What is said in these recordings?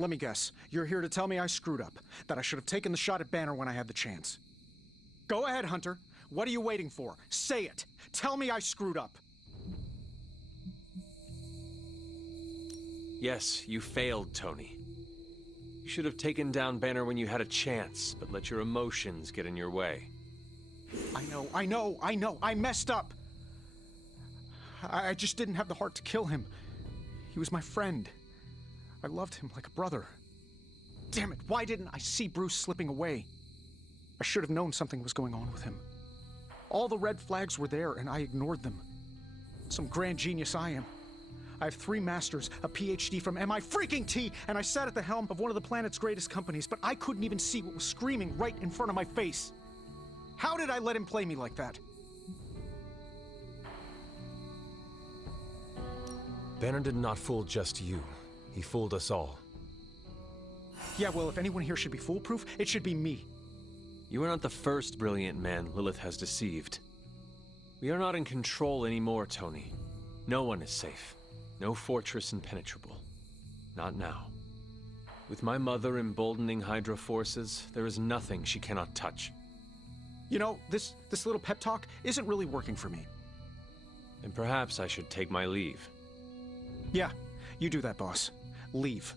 Let me guess. You're here to tell me I screwed up. That I should have taken the shot at Banner when I had the chance. Go ahead, Hunter. What are you waiting for? Say it. Tell me I screwed up. Yes, you failed, Tony. You should have taken down Banner when you had a chance, but let your emotions get in your way. I know. I messed up. I just didn't have the heart to kill him. He was my friend. I loved him like a brother. Damn it, why didn't I see Bruce slipping away? I should have known something was going on with him. All the red flags were there, and I ignored them. Some grand genius I am. I have 3 masters, a PhD from MI-freaking-T, and I sat at the helm of one of the planet's greatest companies, but I couldn't even see what was screaming right in front of my face. How did I let him play me like that? Banner did not fool just you. He fooled us all. Yeah, well, if anyone here should be foolproof, it should be me. You are not the first brilliant man Lilith has deceived. We are not in control anymore, Tony. No one is safe. No fortress impenetrable. Not now. With my mother emboldening Hydra forces, there is nothing she cannot touch. You know, this little pep talk isn't really working for me. And perhaps I should take my leave. Yeah, you do that, boss. Leave.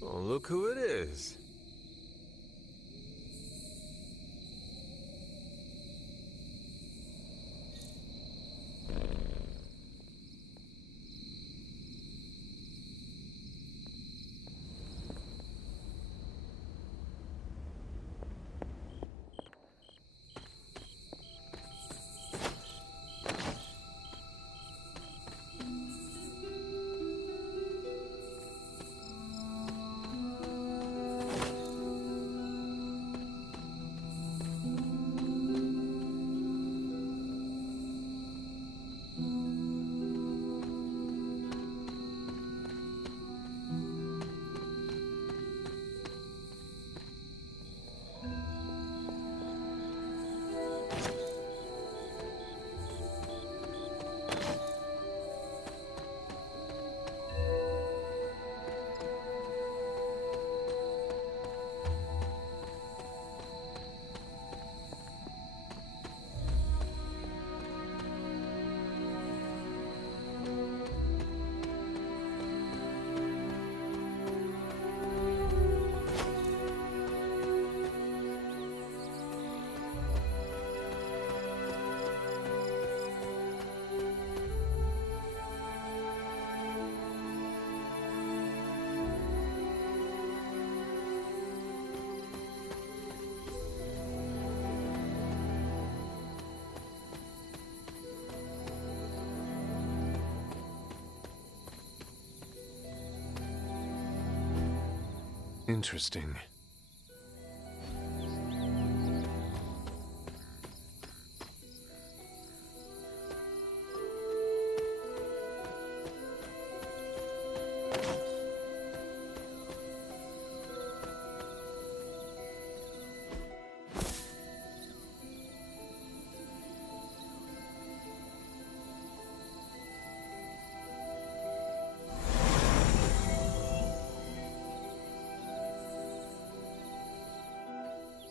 Oh, look who it is. Interesting.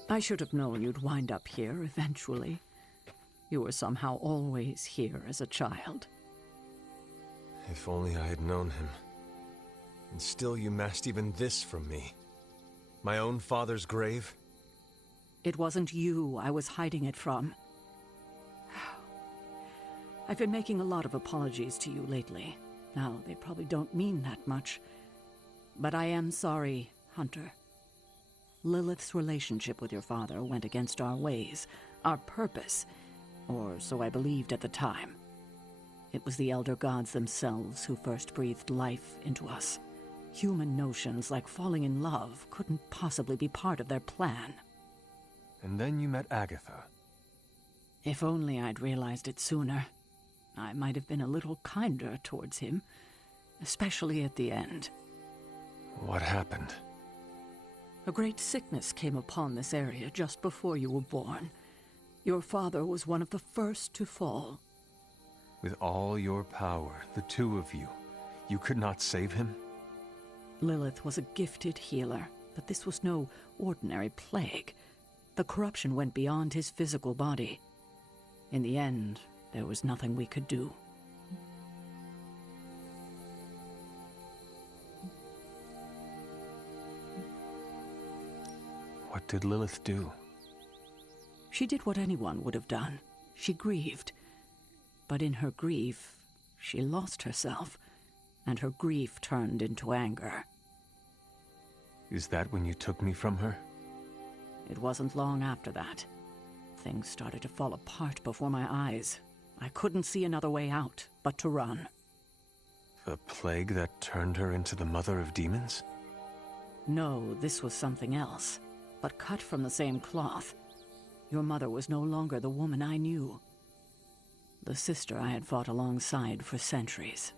I should have known you'd wind up here eventually. You were somehow always here as a child. If only I had known him. And still you masked even this from me. My own father's grave? It wasn't you I was hiding it from. I've been making a lot of apologies to you lately. Now, they probably don't mean that much. But I am sorry, Hunter. Lilith's relationship with your father went against our ways, our purpose, or so I believed at the time. It was the Elder Gods themselves who first breathed life into us. Human notions like falling in love couldn't possibly be part of their plan. And then you met Agatha. If only I'd realized it sooner. I might have been a little kinder towards him, especially at the end. What happened? A great sickness came upon this area just before you were born. Your father was one of the first to fall. With all your power, the two of you, you could not save him? Lilith was a gifted healer, but this was no ordinary plague. The corruption went beyond his physical body. In the end, there was nothing we could do. What did Lilith do? She did what anyone would have done. She grieved. But in her grief, she lost herself, and her grief turned into anger. Is that when you took me from her? It wasn't long after that. Things started to fall apart before my eyes. I couldn't see another way out but to run. The plague that turned her into the mother of demons? No, this was something else, but cut from the same cloth. Your mother was no longer the woman I knew. The sister I had fought alongside for centuries.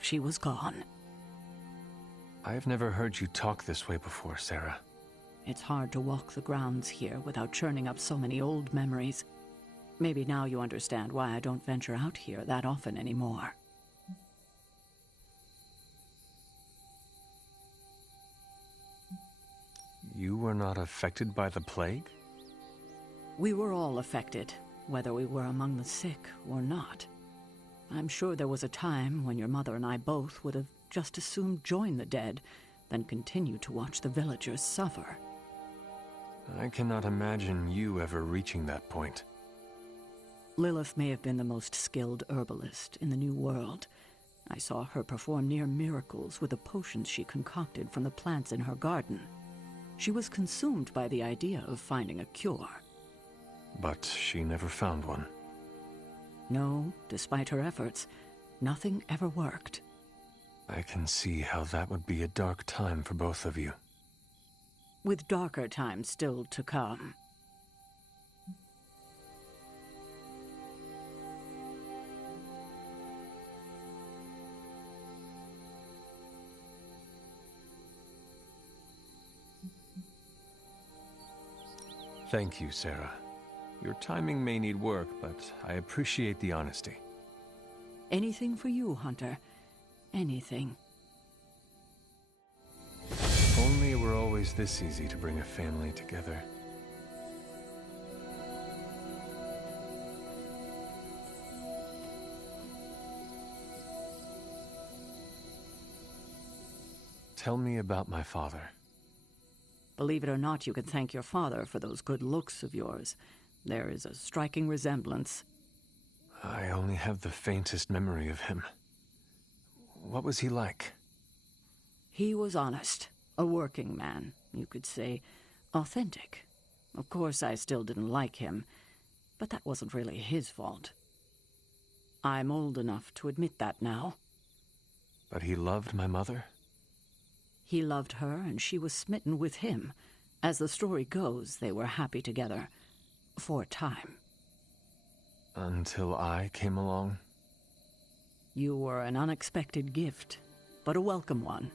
She was gone. I have never heard you talk this way before, Sarah. It's hard to walk the grounds here without churning up so many old memories. Maybe now you understand why I don't venture out here that often anymore. You were not affected by the plague? We were all affected, whether we were among the sick or not. I'm sure there was a time when your mother and I both would have just as soon join the dead than continue to watch the villagers suffer. I cannot imagine you ever reaching that point. Lilith may have been the most skilled herbalist in the New World. I saw her perform near miracles with the potions she concocted from the plants in her garden. She was consumed by the idea of finding a cure. But she never found one. No, despite her efforts, nothing ever worked. I can see how that would be a dark time for both of you. With darker times still to come. Thank you, Sarah. Your timing may need work, but I appreciate the honesty. Anything for you, Hunter. Anything. If only it were always this easy to bring a family together. Tell me about my father. Believe it or not, you could thank your father for those good looks of yours. There is a striking resemblance. I only have the faintest memory of him. What was he like? He was honest, a working man, you could say, authentic. Of course, I still didn't like him, but that wasn't really his fault. I'm old enough to admit that now. But he loved my mother? He loved her, and she was smitten with him. As the story goes, they were happy together. For a time. Until I came along? You were an unexpected gift, but a welcome one.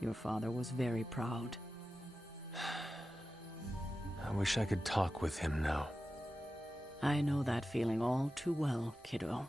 Your father was very proud. I wish I could talk with him now. I know that feeling all too well, kiddo.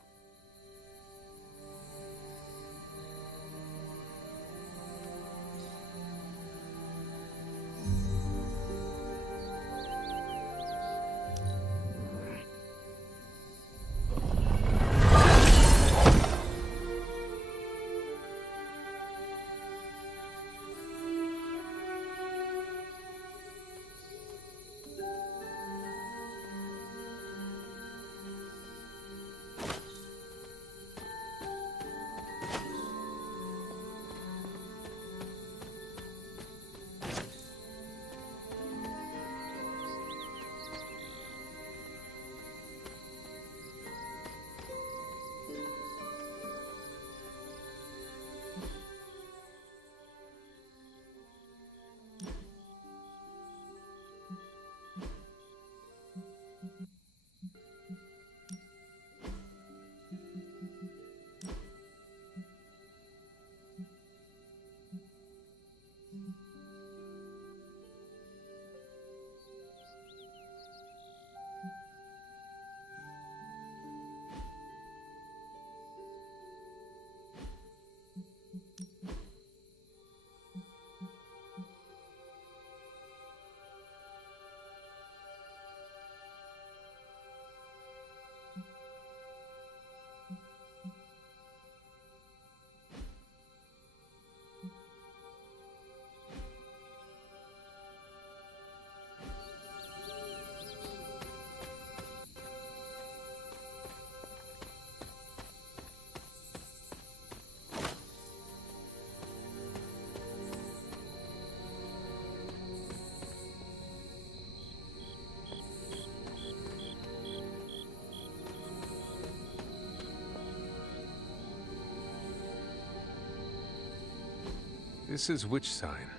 This is which sign?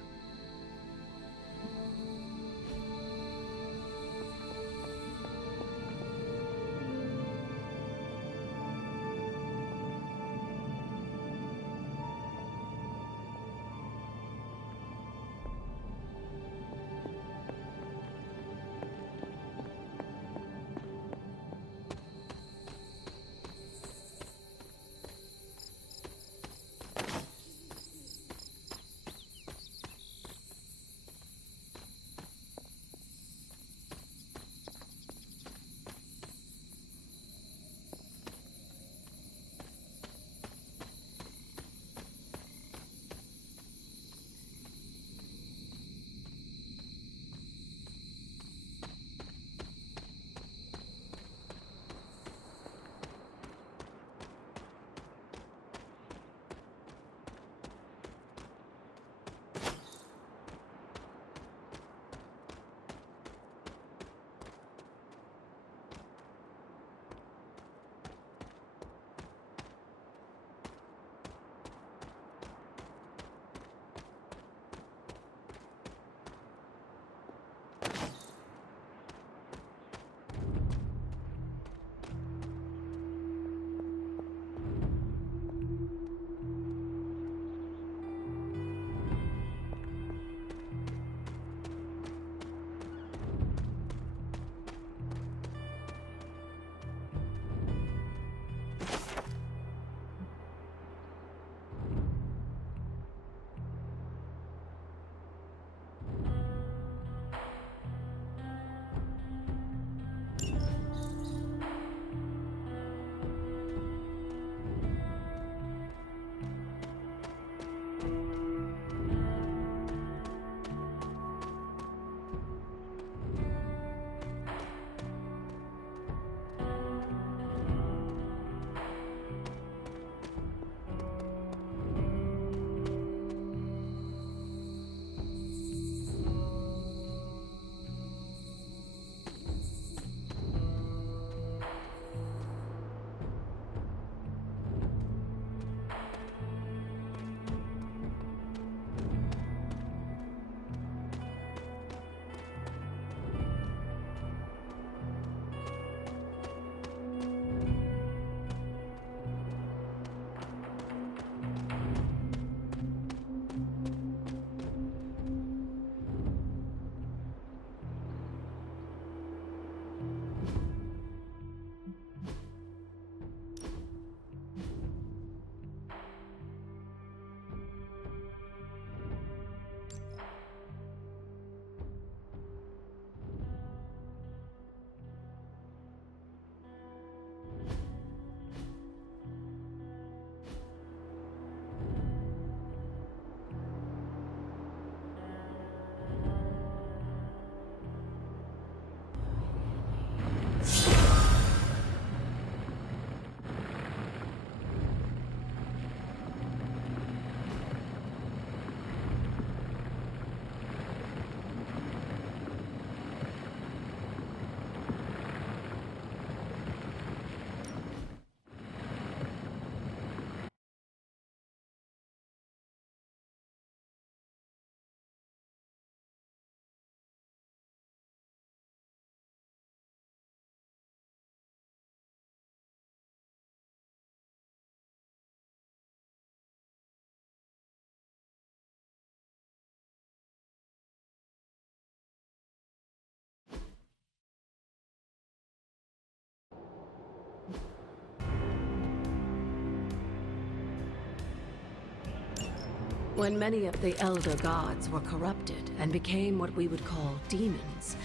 When many of the Elder Gods were corrupted and became what we would call demons,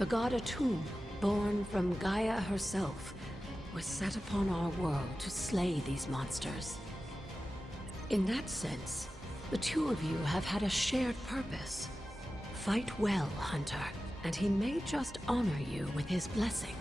the god Atum, born from Gaia herself, was set upon our world to slay these monsters. In that sense, the two of you have had a shared purpose. Fight well, Hunter, and he may just honor you with his blessing.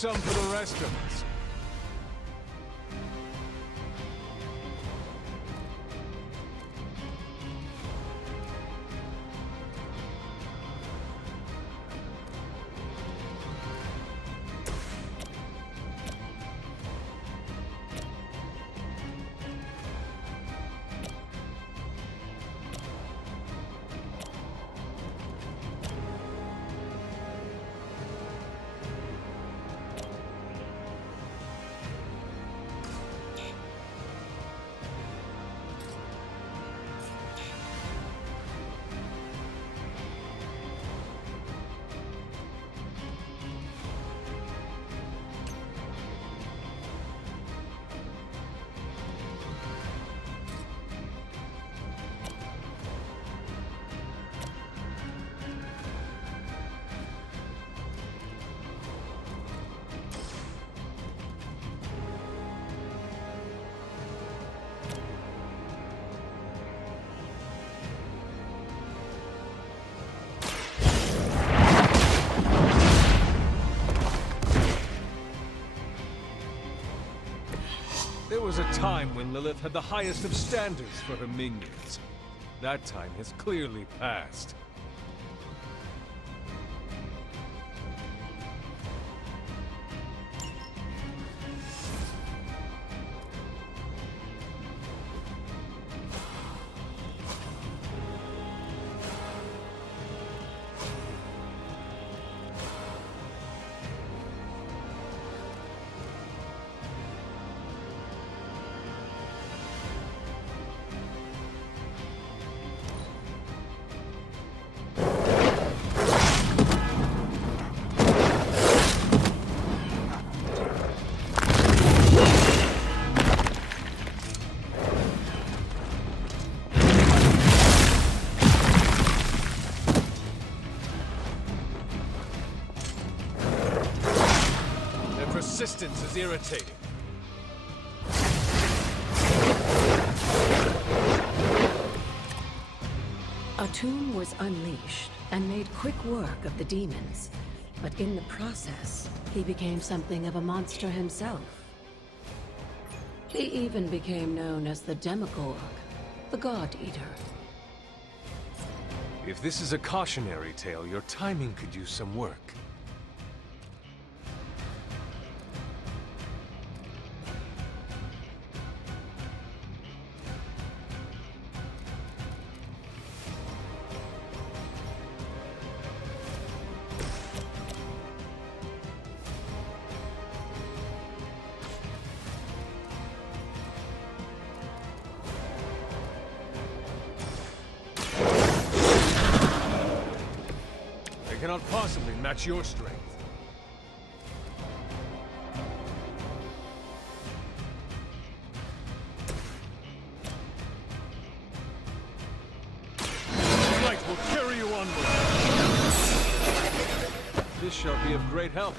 some for the rest of us. There was a time when Lilith had the highest of standards for her minions. That time has clearly passed. Persistence is irritating. A tomb was unleashed and made quick work of the demons, but in the process, he became something of a monster himself. He even became known as the Demogorg, the God Eater. If this is a cautionary tale, your timing could use some work. Cannot possibly match your strength. Light will carry you onward. This shall be of great help.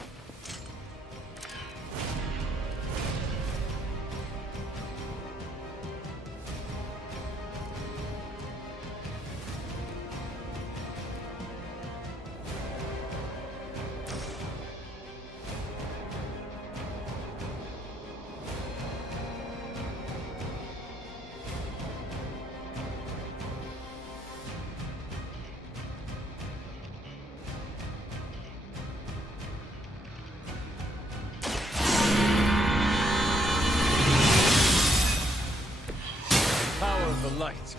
The light.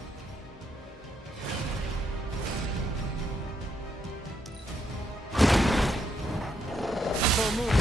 Full moon.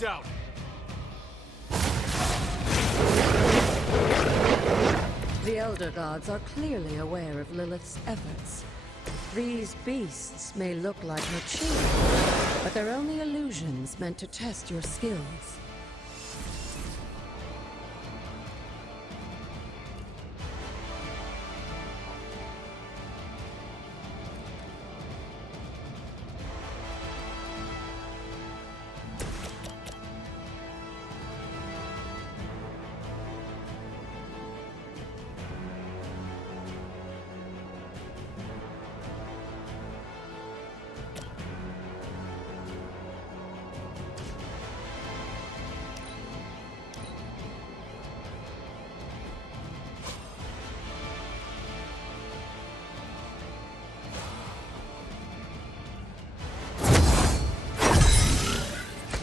wiped out. The Elder Gods are clearly aware of Lilith's efforts. These beasts may look like her children, but they're only illusions meant to test your skills.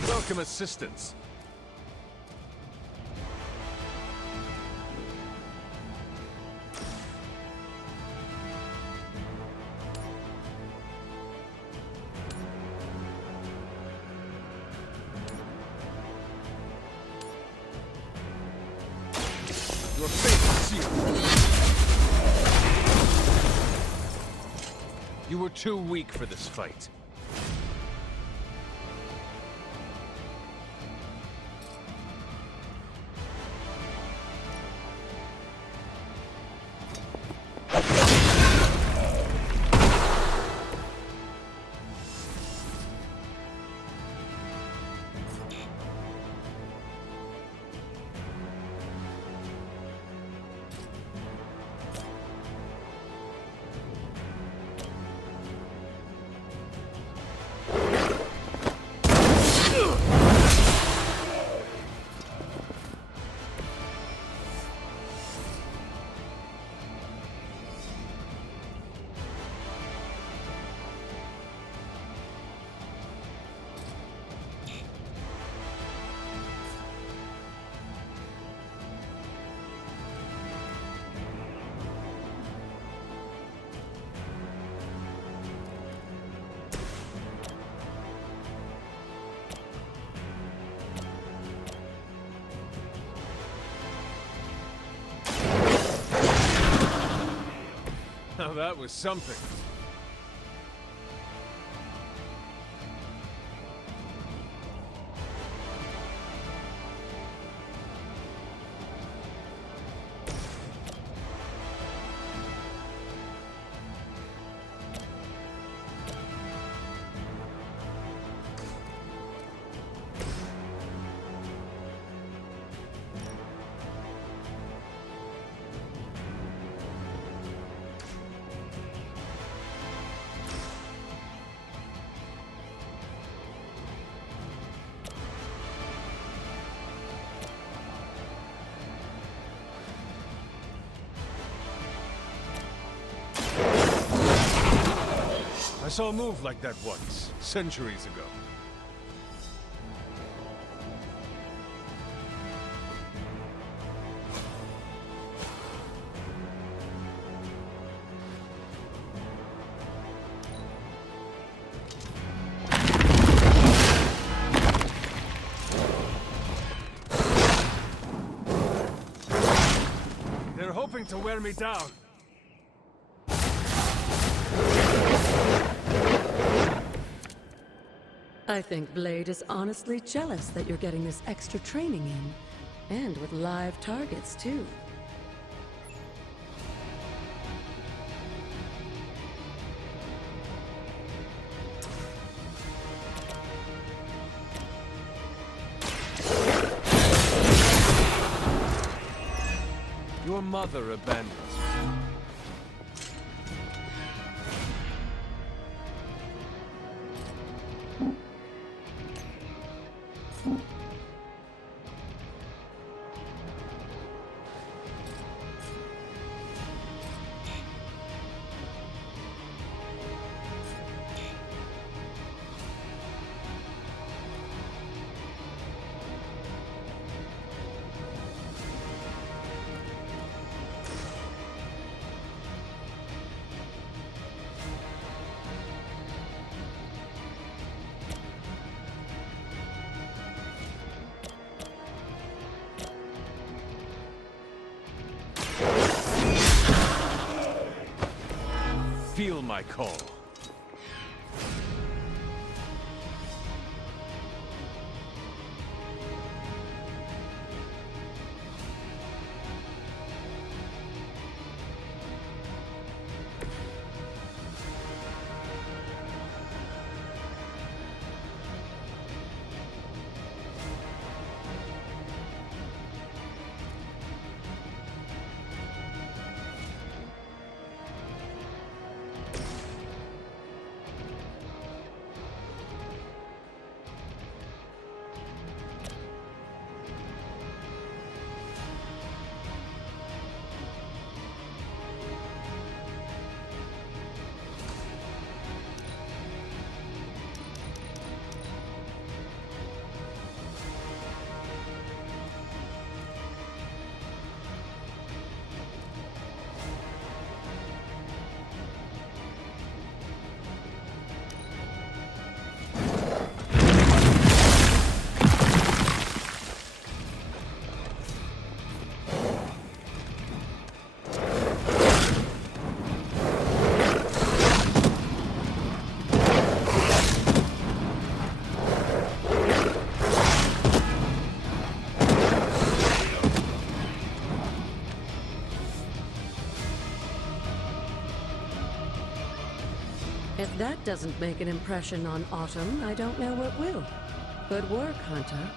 Welcome assistance. Your fate is sealed. You were too weak for this fight. Now that was something. I saw a move like that once, centuries ago. They're hoping to wear me down. I think Blade is honestly jealous that you're getting this extra training in. And with live targets, too. Your mother abandoned you. my call. If that doesn't make an impression on Autumn, I don't know what will. Good work, Hunter.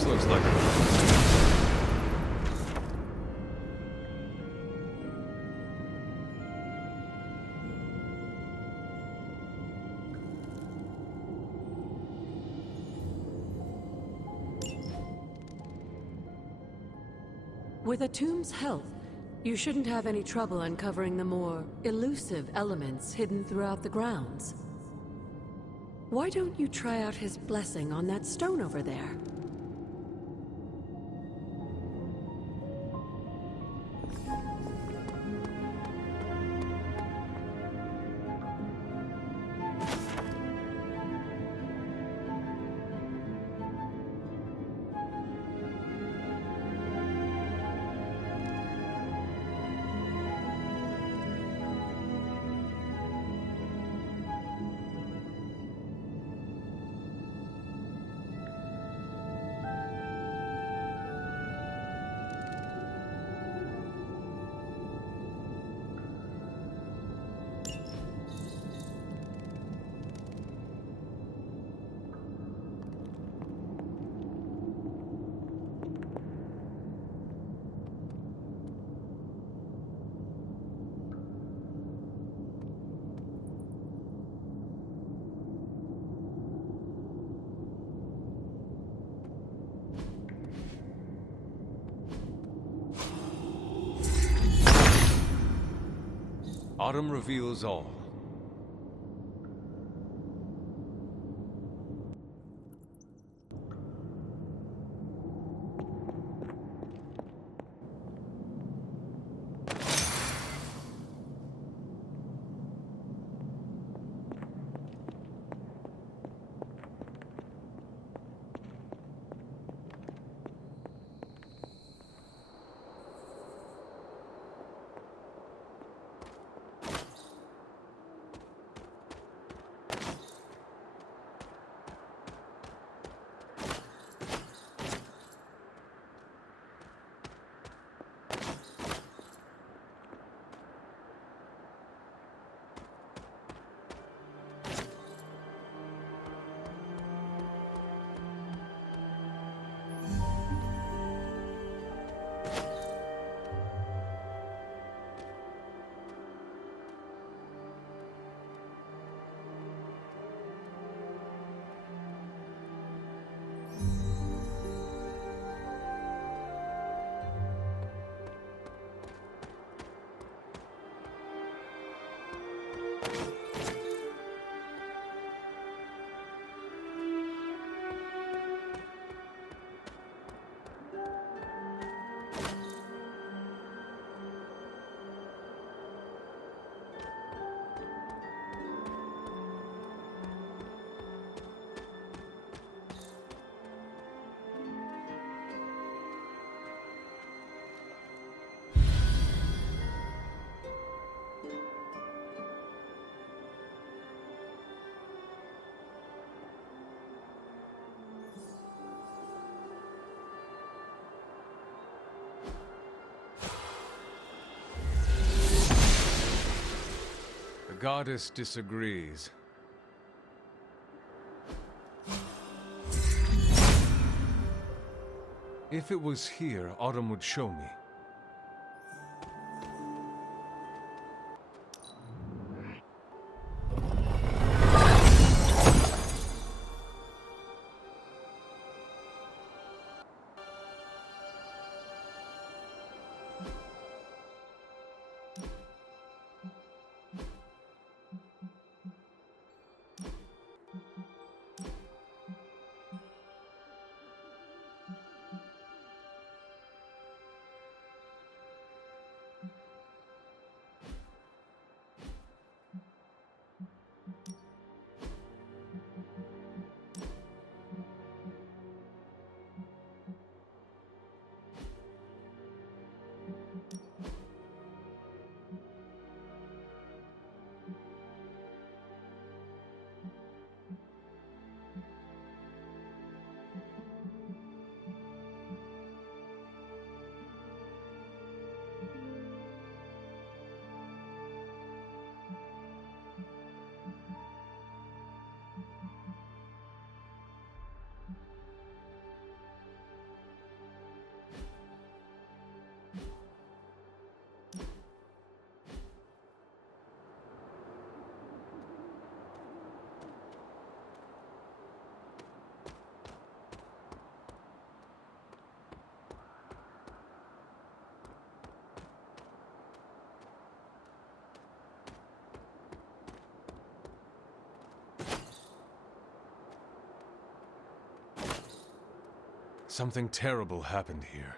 This looks like a... With Atum's help, you shouldn't have any trouble uncovering the more elusive elements hidden throughout the grounds. Why don't you try out his blessing on that stone over there? Autumn reveals all. The goddess disagrees. If it was here, Autumn would show me. Something terrible happened here.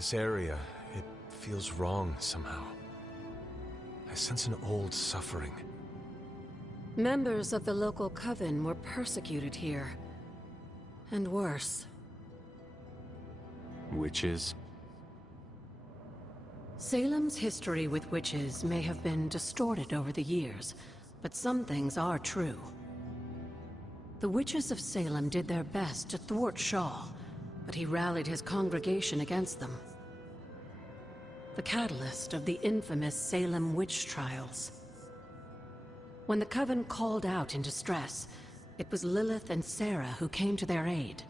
This area, it feels wrong somehow. I sense an old suffering. Members of the local coven were persecuted here. And worse. Witches? Salem's history with witches may have been distorted over the years, but some things are true. The witches of Salem did their best to thwart Shaw, but he rallied his congregation against them. The catalyst of the infamous Salem witch trials. When the Coven called out in distress, it was Lilith and Sarah who came to their aid.